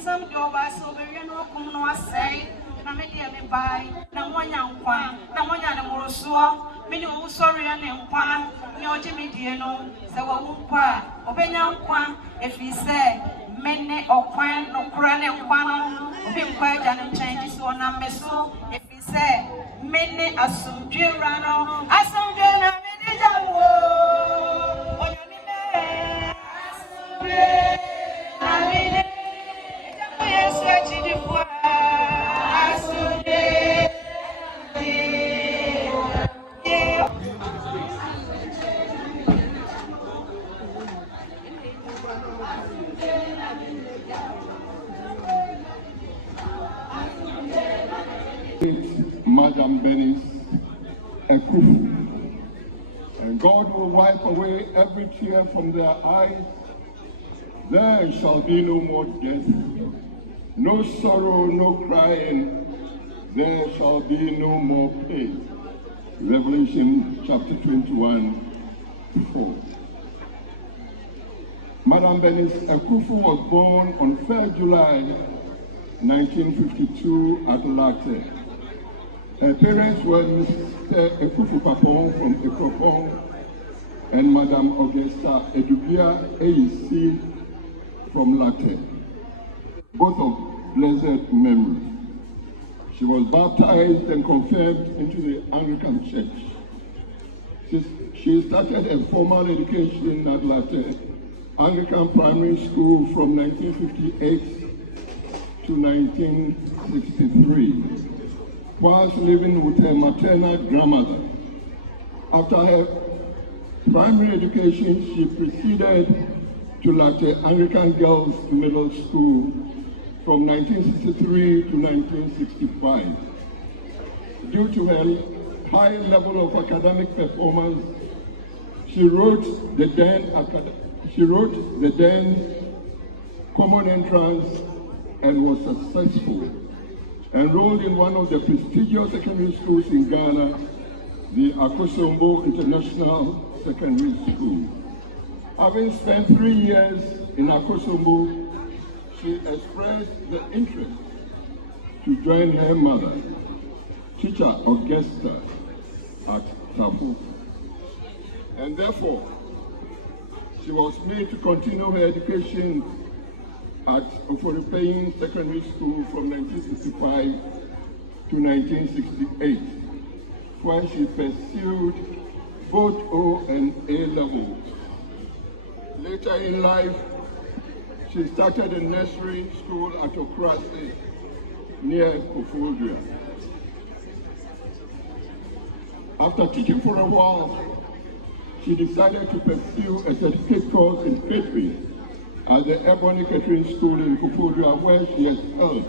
some go by so very no come no say. Na me dey me buy na wonya nkwa na wonya ne moroso me ni wo sorry na nkwa ni oje me die no se wo nkwa obenya nkwa efi se mene okwan no kura ne nkwa no obi nkwa ja ne change so na me so efi se mene asumdwe ra no asumdwe na me di jawo onya mi me asumdwe na me di jawo yesu achidi fwa. Madam Bernice, Akuffo, and God will wipe away every tear from their eyes. There shall be no more death, no sorrow, no crying. There shall be no more pain. Revelation chapter 21:4. Madam Bernice Akuffo was born on 3rd July 1952 at RITE. Her parents were Mr. Akuffo Papon from Akuffo and Madam Augusta Edubia AEC from RITE, both of blessed memory. She was baptized and confirmed into the Anglican Church. She started a formal education at RITE Anglican Primary School from 1958 to 1963, whilst living with her maternal grandmother. After her primary education, she proceeded to RITE Anglican Girls Middle School from 1963 to 1965. Due to her high level of academic performance, she wrote the then Common Entrance and was successful. Enrolled in one of the prestigious secondary schools in Ghana, the Akuffo International Secondary School. Having spent 3 years in Akuffo, she expressed the interest to join her mother, teacher Augusta, at Tafu. And therefore, she was made to continue her education at Oforipaying Secondary School from 1965 to 1968, where she pursued both O and A levels. Later in life, she started a nursery school at Okrasi near Koforidua. After teaching for a while, she decided to pursue a certificate course in catering at the Ebony Catering School in Koforidua, where she excelled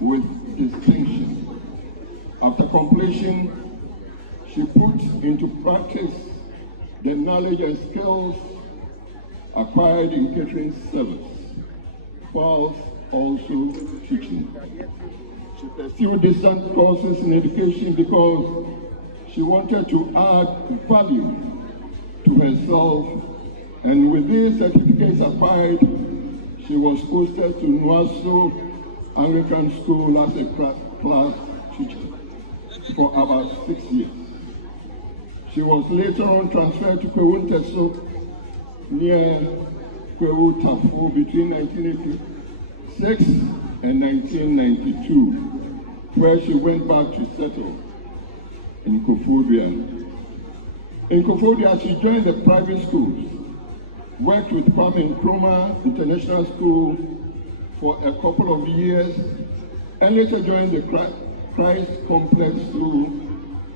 with distinction. After completion, she put into practice the knowledge and skills acquired in catering service, whilst also teaching. She pursued distant courses in education because she wanted to add value to herself, and with these certificates acquired, she was posted to Nwaso Anglican School as a class teacher for about 6 years. She was later on transferred to Kwewunteso near Kwewu Tafu between 1986 and 1992, where she went back to settle in Koforidua. In Koforidua, she joined the private schools, worked with Kwame Nkrumah International School for a couple of years, and later joined the Christ Complex School,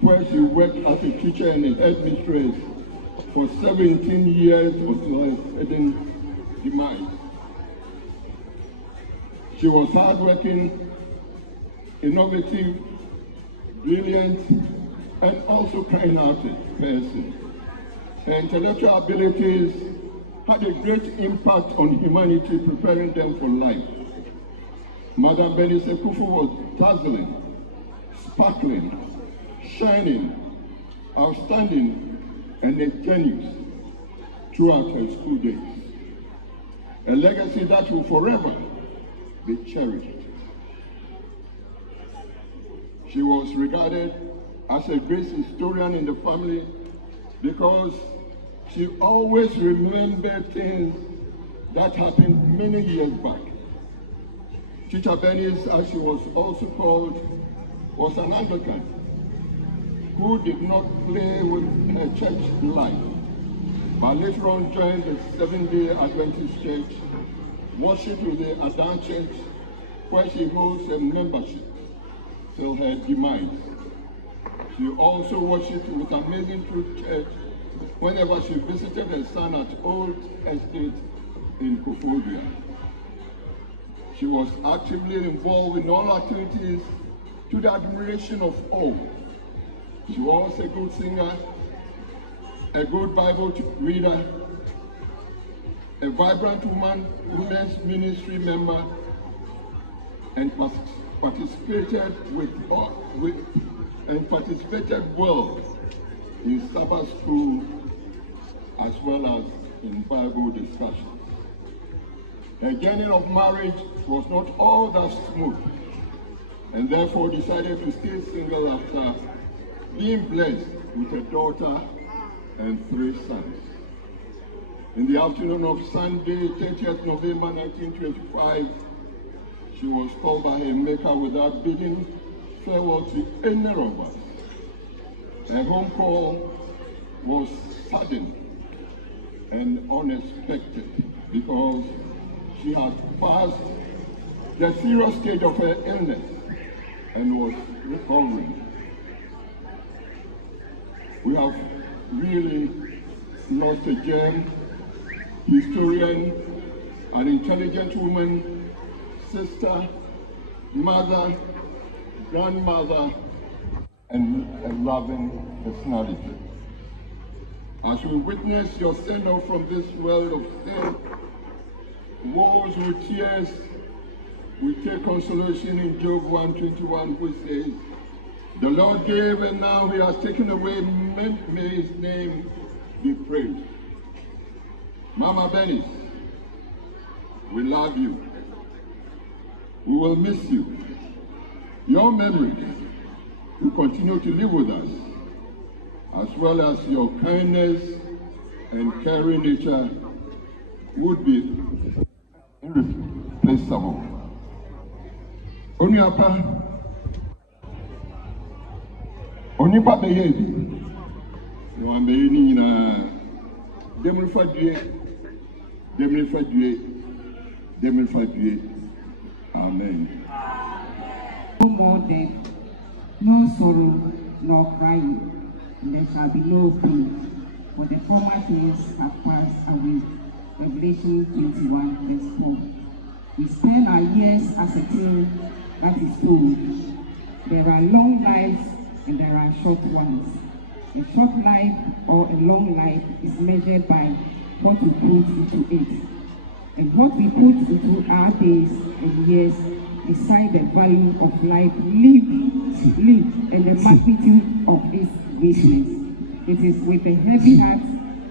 where she worked as a teacher and a headmistress for 17 years until her sudden demise. She was hardworking, innovative, brilliant, and also kind-hearted person. Her intellectual abilities had a great impact on humanity, preparing them for life. Madam Bernice Akuffo was dazzling, sparkling, shining, outstanding, and a genius throughout her school days. A legacy that will forever be cherished. She was regarded as a great historian in the family because she always remembered things that happened many years back. Teacher Bernice, as she was also called, was an Anglican who did not play with her church life, but later on joined the Seventh-day Adventist Church, worshipped with the Adan Church, where she holds a membership till her demise. She also worshipped with Amazing Truth Church whenever she visited her son at Old Estate in Akuffo. She was actively involved in all activities to the admiration of all. She was a good singer, a good Bible reader, a vibrant women's ministry member, and participated well in Sabbath school as well as in Bible discussions. Her journey of marriage was not all that smooth, and therefore decided to stay single after being blessed with a daughter and 3 sons. In the afternoon of Sunday, 30th November 1925, she was called by her maker without bidding farewell to any of us. Her home call was sudden and unexpected because she had passed the serious stage of her illness and was recovering. We have really lost a gem, historian, an intelligent woman, sister, mother, grandmother, and a loving personality. As we witness your send-off from this world of sin, woes with tears, we take consolation in Job 1:21, which says, "The Lord gave and now he has taken away, may his name be praised." Mama Bernice, we love you. We will miss you. Your memories will continue to live with us, as well as your kindness and caring nature would be irreplaceable. Oniapa, Onipa Beyebi, no one be na Demilfadue, Amen. No more death, no sorrow, nor crying, and there shall be no pain, for the former things have passed away. Revelation 21, verse 4. We spend our years as a team that is told. There are long lives and there are short ones. A short life or a long life is measured by what we put into it. And what we put into our days and years decide the value of life lived and the magnitude of its greatness. It is with a heavy heart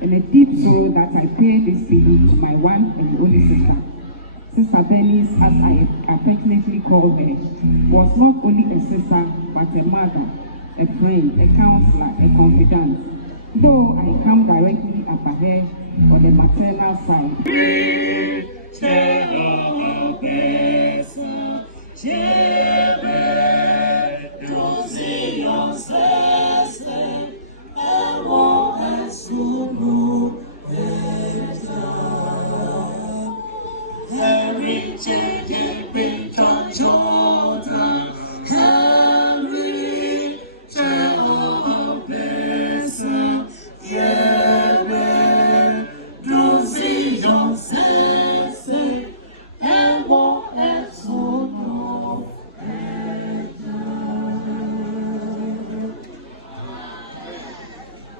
and a deep sorrow that I pay this tribute to my one and only sister. Sister Bernice, as I affectionately call her, was not only a sister, but a mother, a friend, a counselor, a confidant. Though I come directly after her on the maternal side.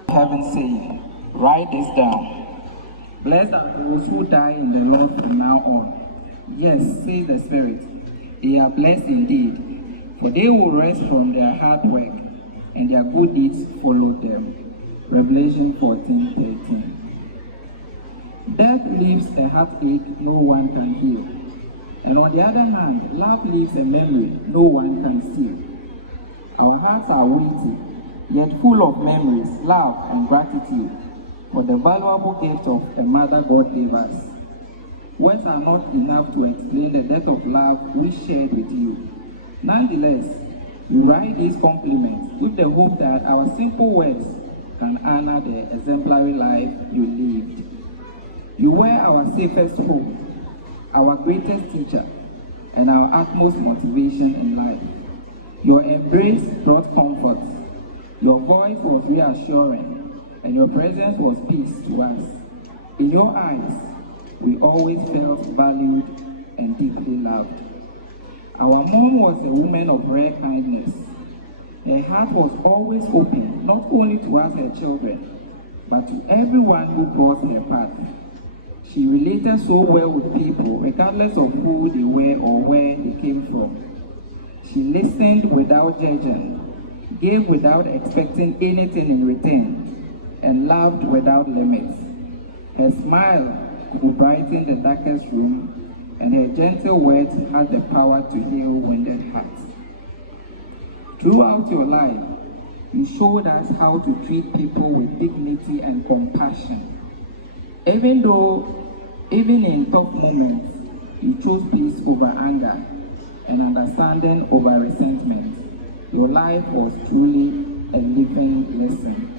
Having said, write this down. Blessed are those who die in the Lord from now on. Yes, says the Spirit, they are blessed indeed, for they will rest from their hard work, and their good deeds follow them. Revelation 14:13. Death leaves a heartache no one can heal, And on the other hand, love leaves a memory no one can steal. Our hearts are weighty, yet full of memories, love, and gratitude for the valuable gift of a mother God gave us. Words are not enough to explain the depth of love we shared with you. Nonetheless, we write these compliments with the hope that our simple words can honor the exemplary life you lived. You were our safest hope, our greatest teacher, and our utmost motivation in life. Your embrace brought comfort. Your voice was reassuring, and your presence was peace to us. In your eyes, we always felt valued and deeply loved. Our mom was a woman of rare kindness. Her heart was always open, not only to us, her children, but to everyone who crossed her path. She related so well with people, regardless of who they were or where they came from. She listened without judging, gave without expecting anything in return, and loved without limits. Her smile could brighten the darkest room, and her gentle words had the power to heal wounded hearts. Throughout your life, you showed us how to treat people with dignity and compassion. Even in tough moments, you chose peace over anger and understanding over resentment. Your life was truly a living lesson.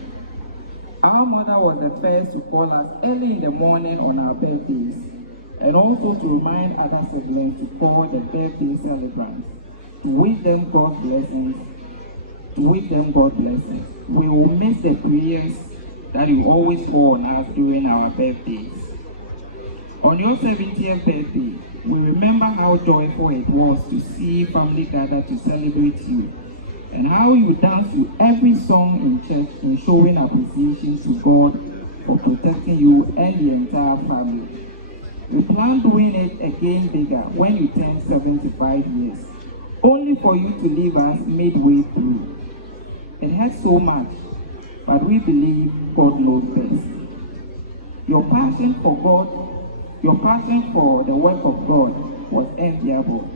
Our mother was the first to call us early in the morning on our birthdays, and also to remind other siblings to call the birthday celebrants, to wish them God's blessings, We will miss the prayers that you always pour on us during our birthdays. On your 70th birthday, we remember how joyful it was to see family gather to celebrate you, and how you danced to every song in church in showing appreciation to God for protecting you and the entire family. We plan doing it again bigger when you turn 75 years, only for you to leave us midway through. It hurts so much, but we believe God knows best. Your passion for the work of God was enviable,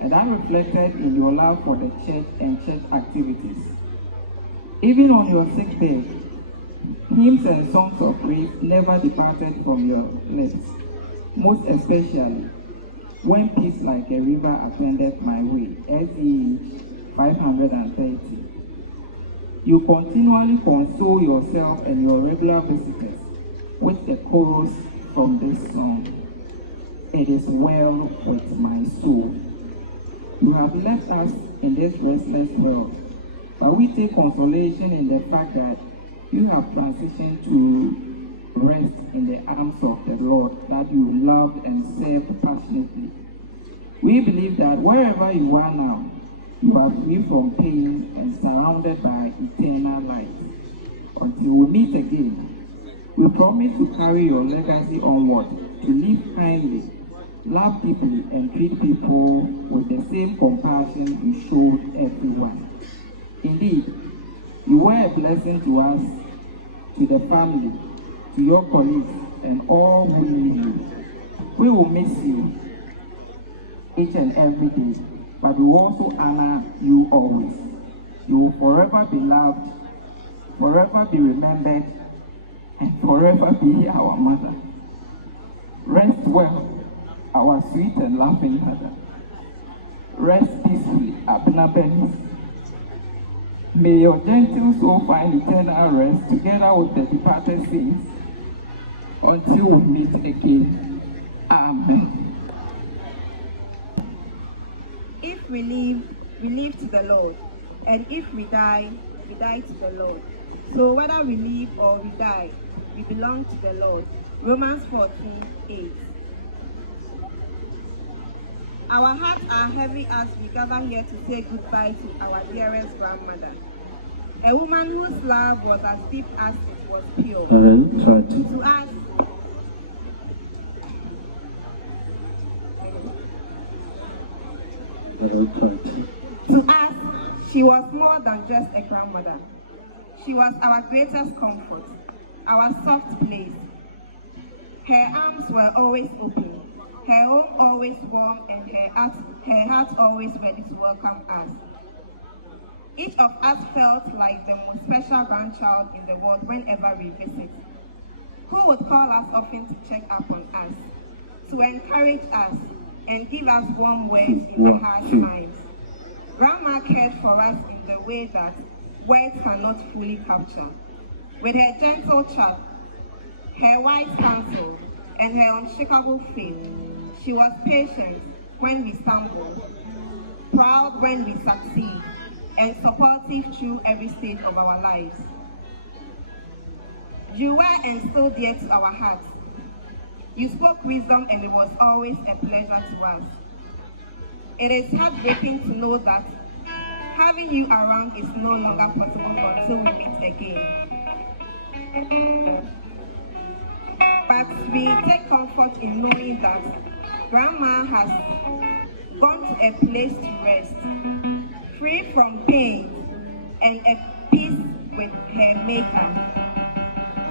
and that reflected in your love for the church and church activities. Even on your sick bed, hymns and songs of praise never departed from your lips, most especially when peace like a river attended my way, SEH 530. You continually console yourself and your regular visitors with the chorus from this song, "It is well with my soul." You have left us in this restless world, but we take consolation in the fact that you have transitioned to rest in the arms of the Lord that you loved and served passionately. We believe that wherever you are now, you are free from pain and surrounded by eternal light. Until we meet again, we promise to carry your legacy onward, to live kindly, love deeply, and treat people with the same compassion you showed everyone. Indeed, you were a blessing to us, to the family, to your colleagues, and all who knew you. We will miss you each and every day, but we will also honor you always. You will forever be loved, forever be remembered, and forever be our mother. Rest well, our sweet and laughing mother. Rest peacefully, Bernice. May your gentle soul find eternal rest together with the departed saints until we meet again. Amen. If we live to the Lord, and if we die to the Lord. So whether we live or we die, we belong to the Lord. Romans 14:8. Our hearts are heavy as we gather here to say goodbye to our dearest grandmother, a woman whose love was as deep as it was pure. To us, she was more than just a grandmother. She was our greatest comfort, our soft place. Her arms were always open, her home always warm and her heart always ready to welcome us. Each of us felt like the most special grandchild in the world whenever we visit, who would call us often to check up on us, to encourage us, and give us warm words in the hard times. Grandma cared for us in the way that words cannot fully capture. With her gentle chat, her wise counsel, and her unshakable faith, she was patient when we stumble, proud when we succeed, and supportive through every stage of our lives. You were and still dear to our hearts. You spoke wisdom and it was always a pleasure to us. It is heartbreaking to know that having you around is no longer possible until we meet again. But we take comfort in knowing that Grandma has gone to a place to rest, free from pain and at peace with her Maker.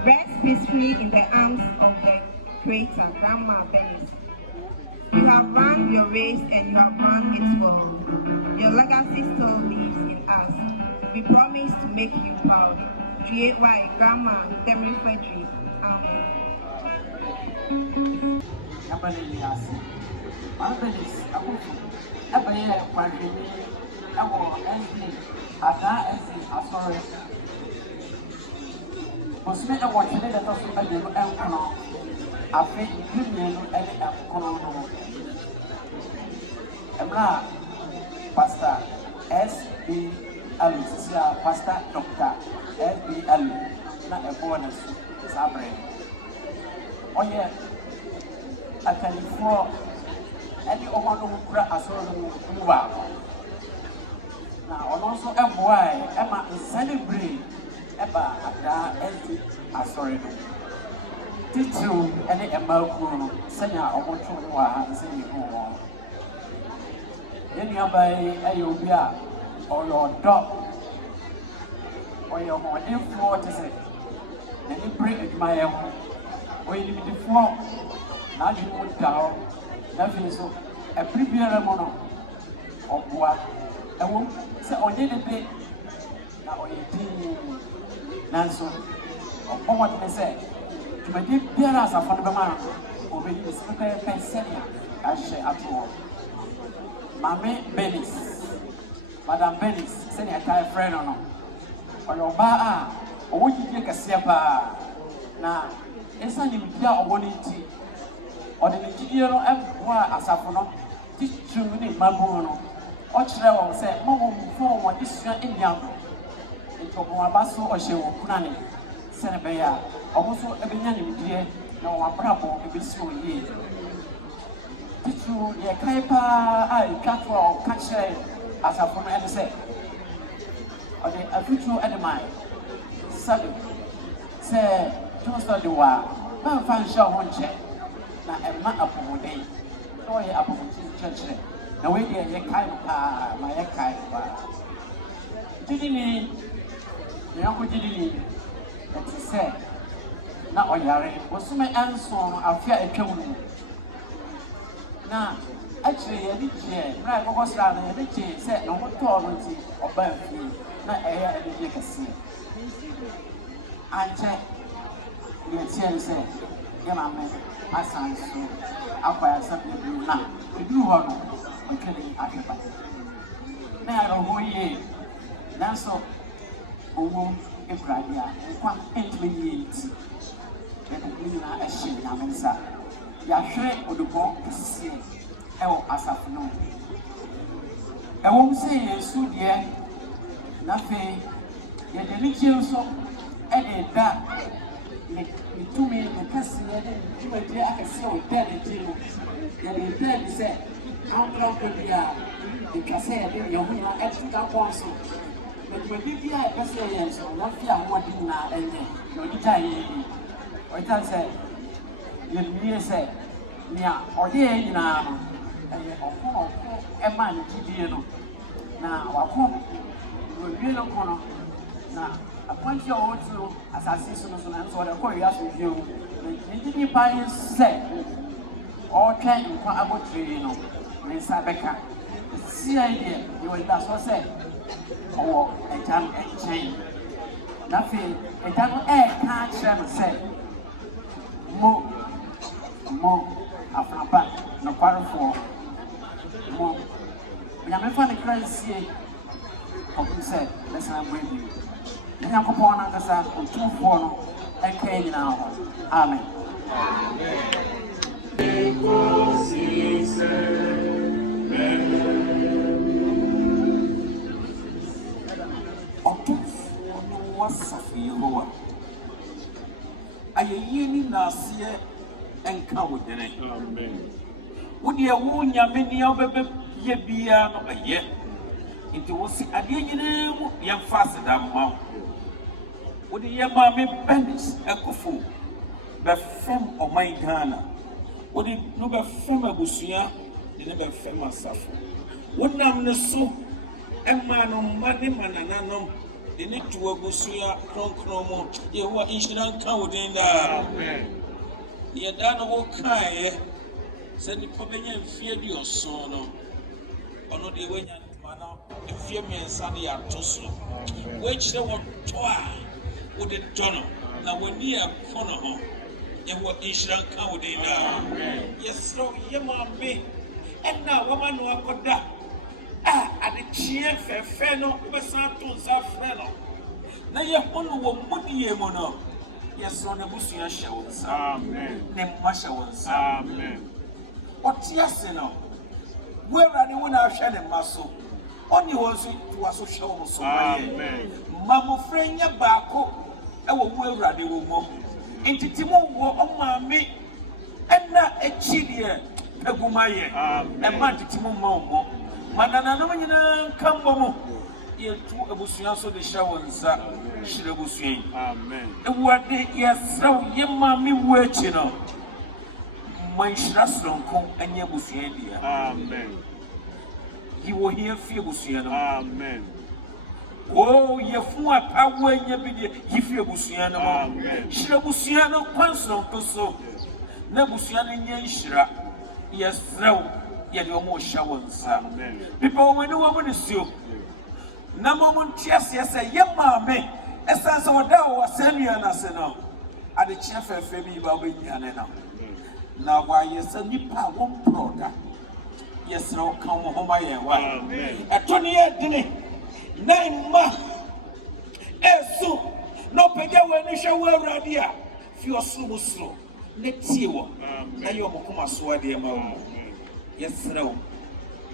Rest peacefully in the arms of the Creator, Grandma Bernice. You have run your race and you have run it well. Your legacy still lives in us. We promise to make you proud. G.A.Y. Grandma Bernice Frederick. Amen. Bernice, Akuffo, Ebeye Kwadwini, Ewo SD, Ada SD Asore. Bosme Ewo Chile de Tosu Ebelu Enkono, Afe Imienu Ene Enkono no. Emra Pastor S.B. Alu, Sisia Pastor Dr. S.B. Alu, na Ebones Sabre. Oye, Akanifo. Any woman who crack a sort of move out. Now, also a boy, Emma celebrate Eba at the sorry. Teach you any Emma who send your own to and send you home. Then you buy a Ubia or your dog or your modern floor to say. Then you bring it my own. Or you leave the floor. Now you won't down. Nothing so a prepare mono or what a woman say on the day now you Nanso or what they say to my deep parents are from the man who will be speaker Pennsylvania as she at all. Mammy Bernice, Madame Bernice, send a time friend or no or your bar or would you take a siapa now it's an impia or one tea. Or the Nigeria and Asafono, teach you in Mabuno, or Trevor said, Momo before what is your Indian. Into Moabaso or Shew Punani, Senabaya, also a Benyamin dear, no one bravo, if it's so ye. Teach you the Kaipa, I catch or catch Asafono and say, or the Afutu Edamai, Sabi, say, don't start the war, but find show one check. Na emma apode no ye apode church na we dey ye kai pa ma ye kai pa didini ye ko didini that is say na oyare osume anso afia etwamu na actually ye di je na ko sra na ye di je say no mo to no ti oba fi na eya e di kase anje ye tie say ye ma me asanso akwaya sabi na edu ho no okele aheba na ro ye na so owo ebradia kwa entwe yiti e ko na ehye na mensa ya hwe odubo kese e wo asafo no e wo se yesu de na fe ye de ni so e de da to me, the person that you were there, I can see on dead and you. Then he said, how come we are the cassette, you're going to exit that also. But when you hear a person, so not fear what you now and you're the time. Or it said, you said, yeah, or there you know, and a man, now, I come, you will be now. Appoint your own to assassination and so the Korea with you. The Indian parents said, All train in Quabotri, in Sabeca. See idea, you will not say, or a time and chain. Nothing, a time air can't say. More, a flapper, no quarrel for more. We are never the crazy of himself, let's not bring you. The young upon us on 2 and came now. Amen. What's of you? I am last year and come with the name. Amen. Would you wound your many of ye be a year? It was a dear young faster than mouth. Would you mammy Bernice, Akuffo, the femme of my Ghana? Would it no be femme Busia, the never femme suffer? Wouldn't I so? A man on money man and unknown. The need to go Busia, Chromo, you were insurance count in there. You done all kind, said the Pavilion feared your son. Or not the way you fear me and Sunday are tossed. Which they were twice with the tunnel. Now when near Fono, you were insurance count in there. Yes, so you might be. And now, woman, no, I got that. At the chair, fair no, Santos are fellow. Now you only want money, mono. Yes, on the Busia showers. Amen. Name Mashawans. Amen. What yes, no. Where are the one I shall in muscle? Only was it was so show. Amen. Mamma friend, your barco, I will wear ready woman. Into Timo war on mammy, and not a chidia, Pegumaya, and Mantimo Momo. Madana no come bomo. You two abusian so the showers are Shilabusi. Amen. And what they yes, so your mammy working on my Shrasson come and Yabusian. Amen. He will hear Fibusian. Amen. Oh, your four power in your video, Yifibusian. Amen. Shilabusiano, Pansel to so. Nabusian in Yanshira. Yes, so. Yet no more showers. People, when no woman is you. No moment, yes, a young mammy, as I saw that was Samuel Nassano. At the chief of Fabi Babiana. Now, why, yes, a nipa won't product. Yes, no, come home, I am. At 28 dinner, 9 months. As soon, no pega when you show where Radia. If you are slow, let's see what. Now you're Mokuma Swadi. Yes, no.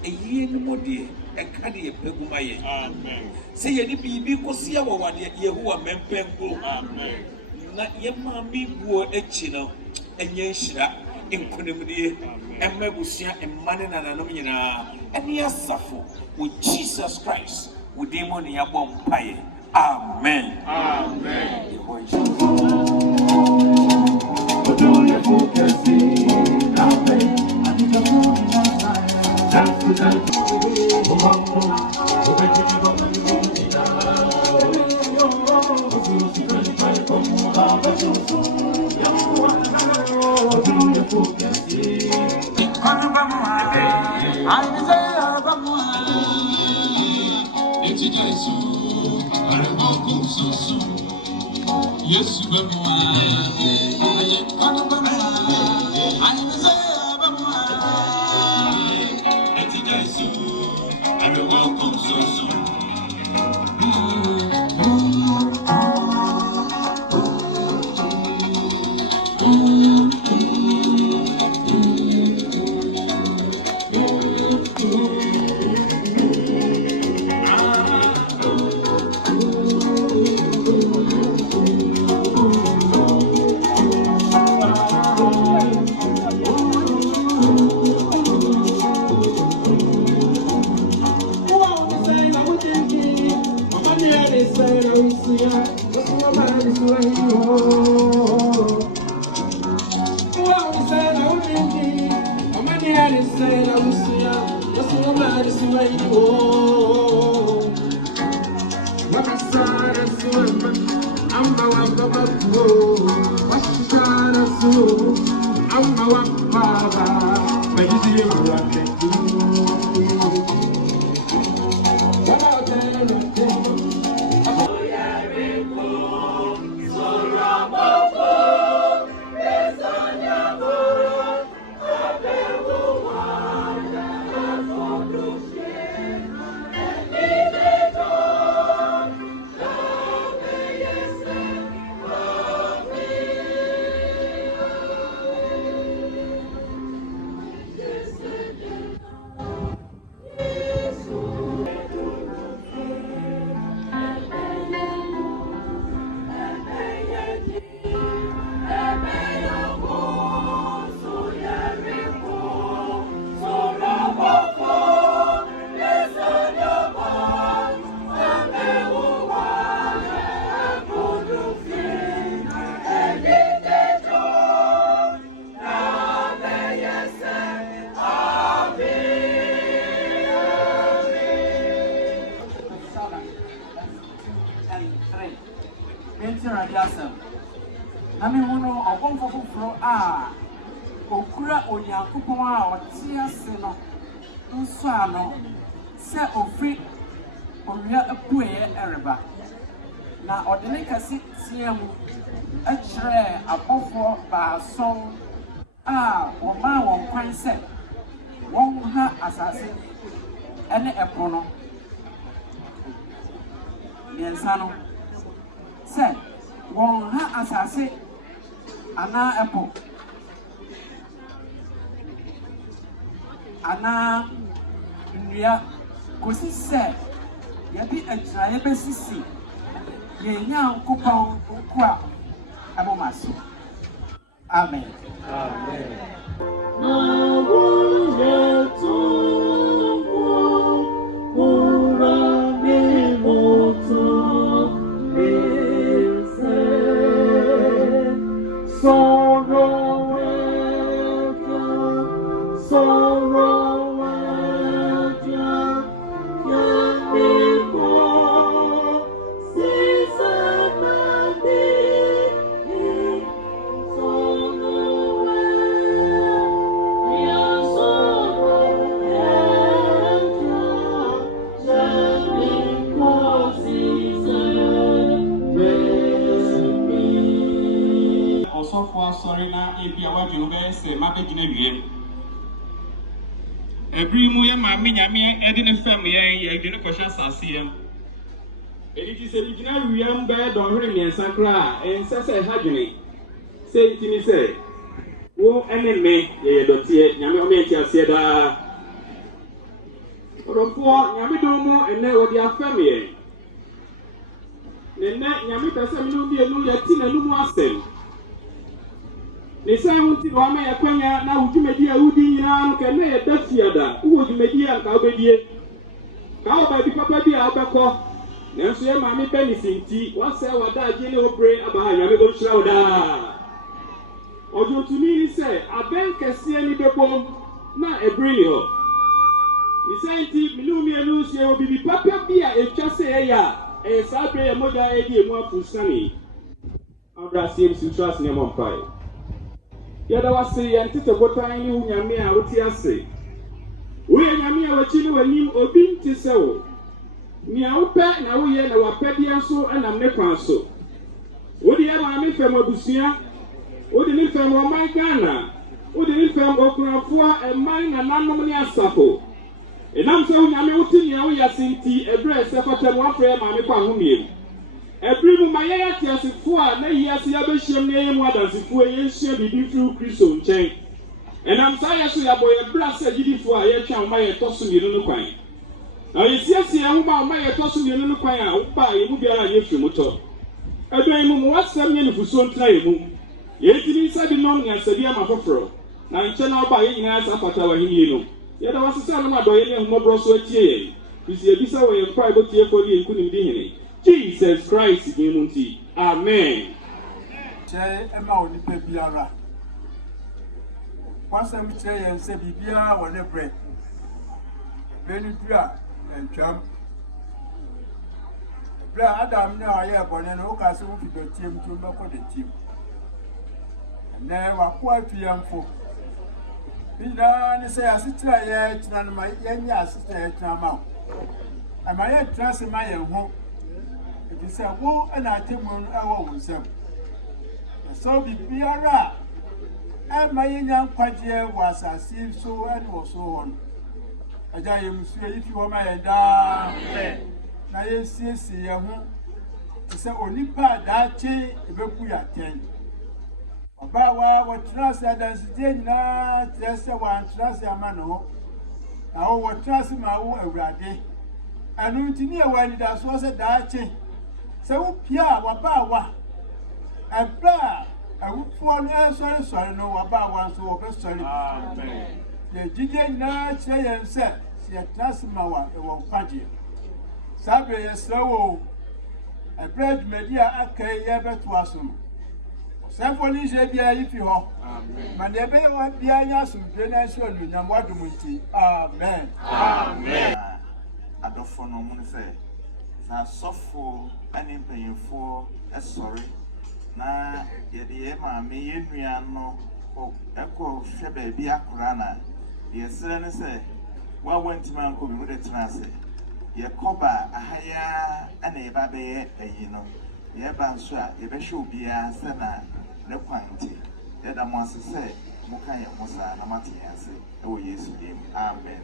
A year more dear, a caddy Pegumaye. Amen. Say any baby, because you are one year who are Mempengo. Amen. Not your mammy wore a chino, and Yeshra, in Kunimudi, and Mebusia, and Manana and Nomina, and yes, suffer with Jesus Christ, with demon in your bomb pie. Amen. Amen. Yes, Nami wono okonfo foforo a okura onyankopon a otia se no nso ano se ofri owia apueye ereba na odene kase tiam a kire abofo baason a woma won kwan se won ha asase ene epono miensano se won ha asase ana epo ana nua kosi se yabi atraye besisi ye nyankopon kwa abomaso amen amen sorry na ebi awadwe no be se ma be gina wiem ebri mu ye ma me nyame e de ne fam ye de ne kwhya sase yam eni ti se bi gina wiem be don hwere miensa kra ensa se hadwene se ti ni se wo ene me ye dotie nyame o me ti ase da orofo nyame do mu ene o di afam ye nene nyame pese mi no bi enu ye ti na nu mu asem ne sai hunti do ama ya kwanya na wudumedi a wudi nyina no kene ye dafiada wo wudumedi a ka obedie ka oba bi papa bi a obekọ na nso ye maami Bernice nti wase wada age ne obre aba nyame go nhyira oda ojo tumi ni se aben kese ni bebom na ebri ho ni sai nti minumi enu se obi bi papa bi a etwa se ye ya e sa bre ye moja e di emu afusani abra sim si trust ne mo pai yada wase yantete botan ni unyame a woti ase wo nyame a wachi ni wanim obi nti sewo ni a wopɛ na wo ye na wapɛde nso anam ne kwan so wo de ma me fam abusua wo de ni fam o man Ghana wo de ni fam okunafo eman na nanom ne asafo enam se unyame woti ni a wo yasinti ebre se fatam wafre ma me kwa homiem ebri mu maye yati asifo a na yi ase ya behiem na yemu adansifo ye nhia bibi fru Kristo nchen enam sa ya so ya boye bra se gidifo a ye twa ma ye toso mi no kwan na ye siesie ahoma ma ye toso mi no kwan a wo ba ye mu biara ye firi moto edwan mu wasam ye nufuso ntra ye mu ye tini sabi nom nya sabi ama foforo na nche na ba ye nyina sa fata wa hini no ye da wasesa no adoye ne ahomobro so atie ye bisi e bisa wo ye kwa ebotie fo ye nkunim di hene Jesus Christ gemunti amen che ema oni pe biara kwasam che ye se bibia wone bre beni dua entwam bra adam ne aye bone no ka se wo fi dotie mtu mbako de tim Never quite young folk. Say, I sit there, and my young sister, and my head trust in my home. It is a woe and I take one hour with them. So be Biara. And my young Quadia was as if so and was so on. I am sure if you are my dad. Now, you see, your home. It's only part that change if we attend. About what trust as did not just one trust a man. Now, what trust my own every and we near when it was a darting. So, Pia, what power? A blah, I would fall sorry, no, about one so sorry. The didn't not say and said, she had trust my one, it won't punch you. Sabre is slow. A bread media, okay, ever to assume. Symphony, if you hope. My neighbor, what the ayas of generation, and what do we see? Amen. Amen. I don't for no money say. Now, softful and paying for a sorry. Now, yet the Emma may no echo Shebe be a Kurana. Yes, sir, say, what went to man coming with a transit? Ye coba a higher and a baby, you know. Ye banswa, ye beshu be a sana, no quantity. Yet I must say, Mukaya Musa, Namati, and say, oh, yes, Amen.